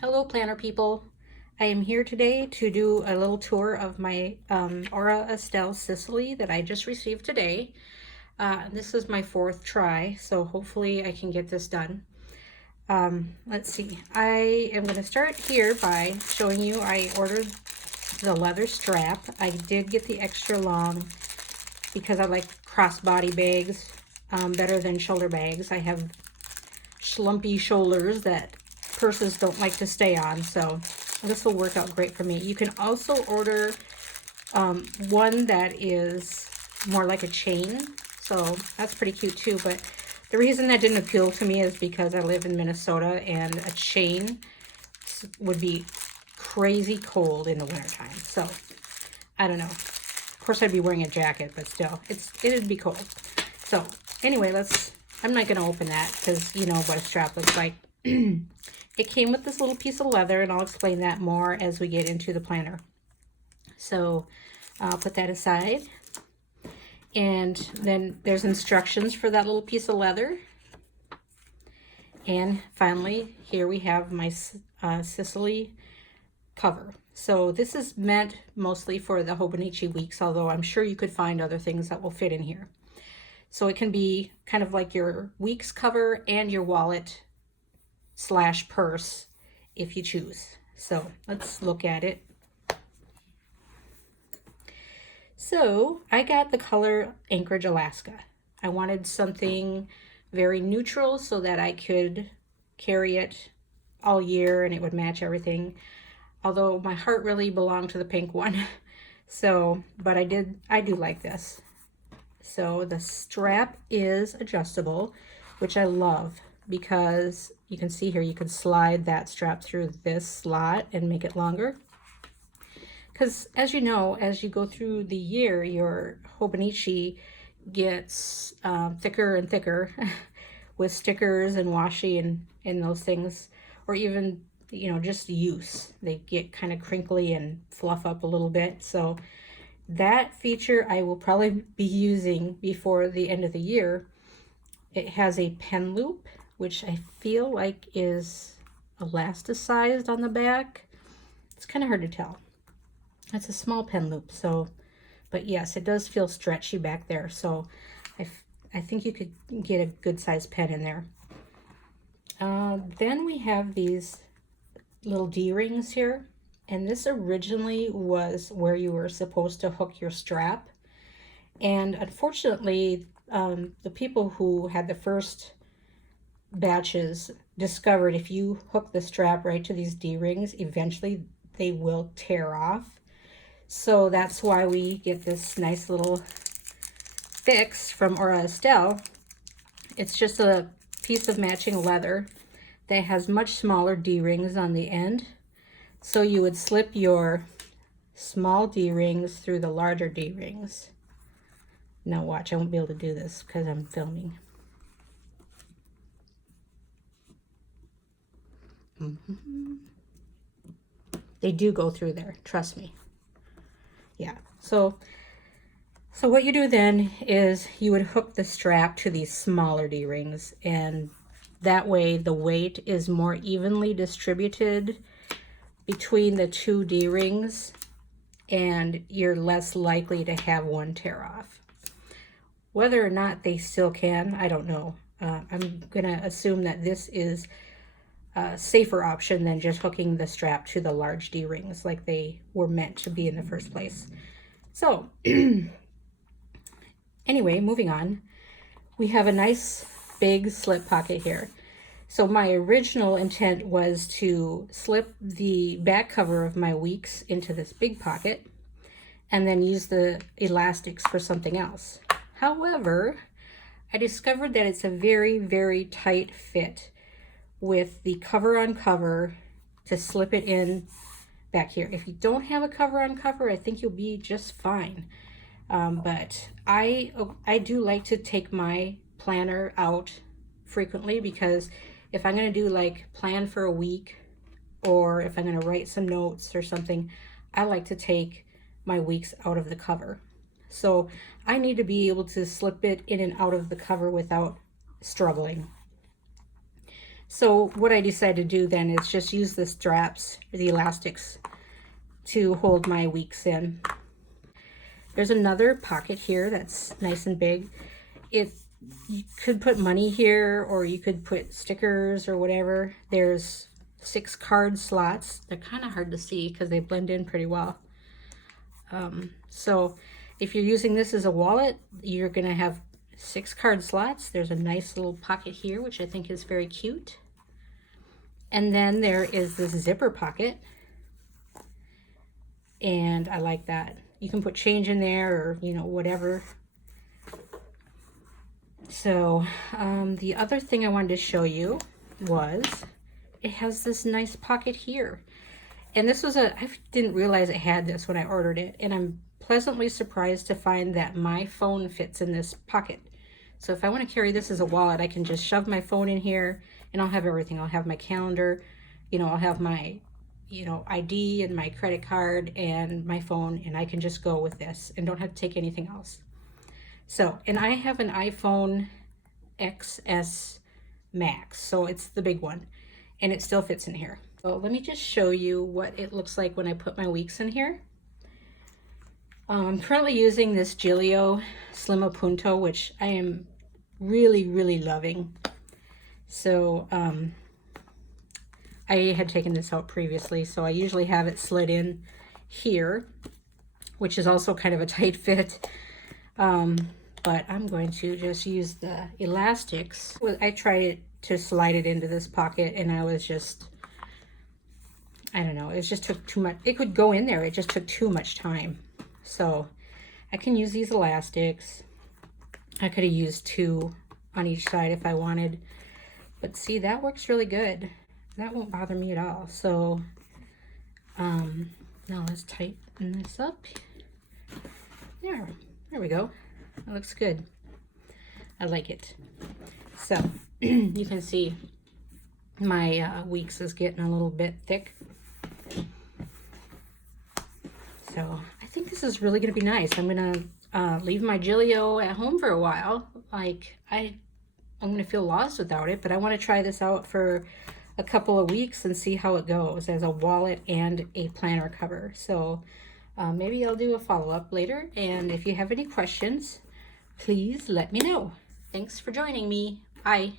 Hello planner people. I am here today to do a little tour of my Aura Estelle Cicely that I just received today. This is my fourth try, so hopefully I can get this done. Let's see. I am going to start here by showing you I ordered the leather strap. I did get the extra long because I like crossbody bags better than shoulder bags. I have schlumpy shoulders that purses don't like to stay on, so this will work out great for me. You can also order one that is more like a chain, so that's pretty cute too. But the reason that didn't appeal to me is because I live in Minnesota and a chain would be crazy cold in the wintertime. So I don't know. Of course I'd be wearing a jacket, but still it'd be cold. So anyway, I'm not gonna open that because you know what a strap looks like. It came with this little piece of leather, and I'll explain that more as we get into the planner. So I'll put that aside. And then there's instructions for that little piece of leather. And finally, here we have my Sicily cover. So this is meant mostly for the Hobonichi weeks, although I'm sure you could find other things that will fit in here. So it can be kind of like your week's cover and your wallet / purse if you choose. So let's look at it. So I got the color Anchorage, Alaska. I wanted something very neutral so that I could carry it all year and it would match everything. Although my heart really belonged to the pink one. So, but I do like this. So the strap is adjustable, which I love because you can see here, you can slide that strap through this slot and make it longer. Because as you know, as you go through the year, your Hobonichi gets thicker and thicker with stickers and washi and those things, or even, you know, just use. They get kind of crinkly and fluff up a little bit. So that feature I will probably be using before the end of the year. It has a pen loop, which I feel like is elasticized on the back. It's kind of hard to tell. It's a small pen loop, so, but yes, it does feel stretchy back there. So I think you could get a good sized pen in there. Then we have these little D-rings here. And this originally was where you were supposed to hook your strap. And unfortunately, the people who had the first batches discovered if you hook the strap right to these D-rings, eventually they will tear off. So that's why we get this nice little fix from Aura Estelle. It's just a piece of matching leather that has much smaller D-rings on the end. So you would slip your small D-rings through the larger D-rings. Now watch, I won't be able to do this because I'm filming. They do go through there, trust me. Yeah, so what you do then is you would hook the strap to these smaller D-rings, and that way the weight is more evenly distributed between the two D-rings, and you're less likely to have one tear off. Whether or not they still can, I don't know. I'm gonna assume that this is a safer option than just hooking the strap to the large D-rings like they were meant to be in the first place. So anyway, moving on, we have a nice big slip pocket here. So my original intent was to slip the back cover of my weeks into this big pocket and then use the elastics for something else. However, I discovered that it's a very, very tight fit with the cover on cover to slip it in back here. If you don't have a cover on cover, I think you'll be just fine. But I do like to take my planner out frequently, because if I'm going to do like plan for a week, or if I'm going to write some notes or something, I like to take my weeks out of the cover. So I need to be able to slip it in and out of the cover without struggling. So what I decided to do then is just use the straps, or the elastics, to hold my weeks in. There's another pocket here that's nice and big. You could put money here, or you could put stickers or whatever. There's 6 card slots. They're kind of hard to see because they blend in pretty well. So if you're using this as a wallet, you're going to have 6 card slots. There's a nice little pocket here, which I think is very cute. And then there is this zipper pocket. And I like that. You can put change in there, or, you know, whatever. So the other thing I wanted to show you was it has this nice pocket here. And this was I didn't realize it had this when I ordered it. And I'm pleasantly surprised to find that my phone fits in this pocket. So if I want to carry this as a wallet, I can just shove my phone in here and I'll have everything. I'll have my calendar, you know, I'll have my, you know, ID and my credit card and my phone, and I can just go with this and don't have to take anything else. So, and I have an iPhone XS Max, so it's the big one, and it still fits in here. So let me just show you what it looks like when I put my weeks in here. I'm currently using this Giglio Slim Punto, which I am really, really loving. So I had taken this out previously, so I usually have it slid in here, which is also kind of a tight fit. But I'm going to just use the elastics. I tried to slide it into this pocket, and I was just, I don't know, it just took too much. It could go in there, it just took too much time. So I can use these elastics. I could have used 2 on each side if I wanted, but see, that works really good. That won't bother me at all. So now let's tighten this up. There we go. That looks good. I like it. So you can see my weeks is getting a little bit thick. So I think this is really going to be nice. I'm going to leave my Giglio at home for a while. Like, I'm going to feel lost without it, but I want to try this out for a couple of weeks and see how it goes as a wallet and a planner cover. So maybe I'll do a follow-up later, and if you have any questions, please let me know. Thanks for joining me. Bye.